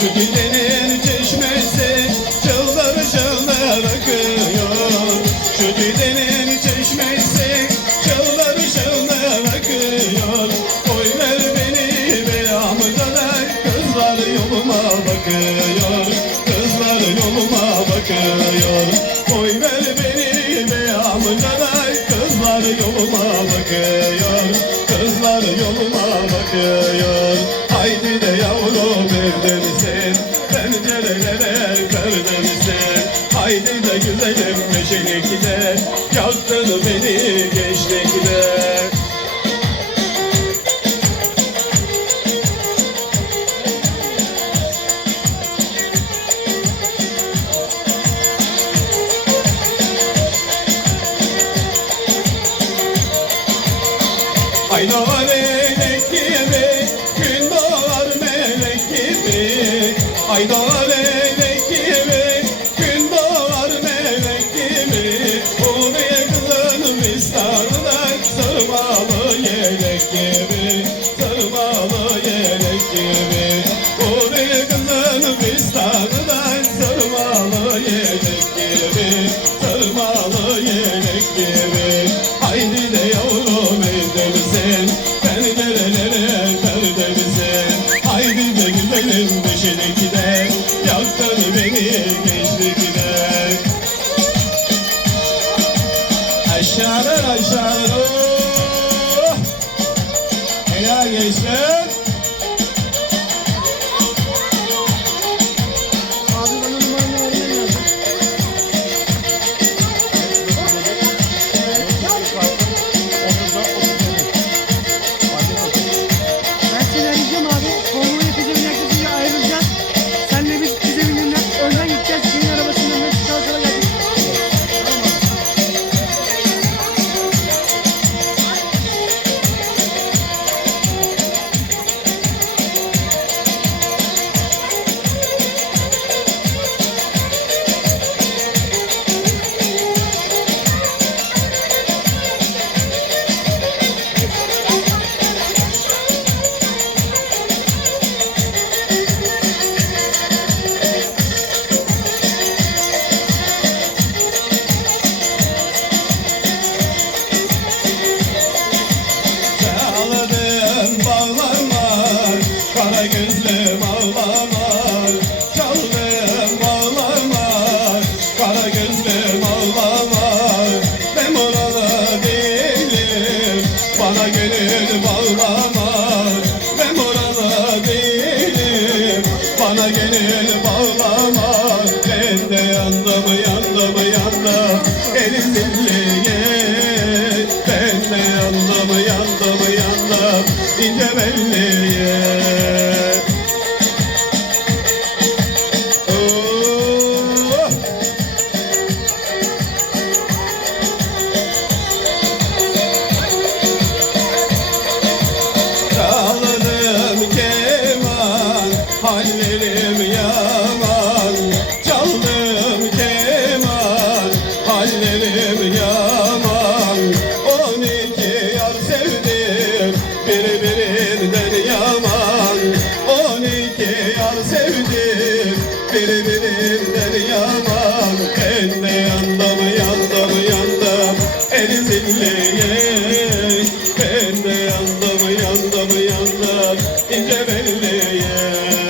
Kötülerin çeşmesi çallar çallar akıyor. Kötülerin çeşmesi çallar çallar akıyor. Oy beni belamdan Kızlar yoluma bakıyor. Kızlar yoluma de güzelim meşelikte Yaktın beni gençlikte Ay doğar gibi, sırmalı yelek gibi. Bu bir kızın vistanında sırmalı yelek gibi, sırmalı yelek gibi. Haydi de yavrum evde misin? Pencerelere perde misin? Haydi de güzelim beşelikte Yaktın beni gençlikte Yeah. Kara gözlüm ağlamar Çaldığım bağlamar Kara gözlüm ağlamar Ben oralı değilim. Bana gönül bağlamar Ben oralı değilim. Bana gönül bağlamar Ben de yandım yandım yandım. Elim Ben de yandım yandım yandım. İnce belliye hallerim yaman Çaldım keman, hallerim yaman On iki yar sevdim, birbirinden yaman. On iki yar sevdim, birbirinden yaman. Ben de yandım, yandım, yandım, el zilliye Ben de yandım, yandım, yandım, ince belliye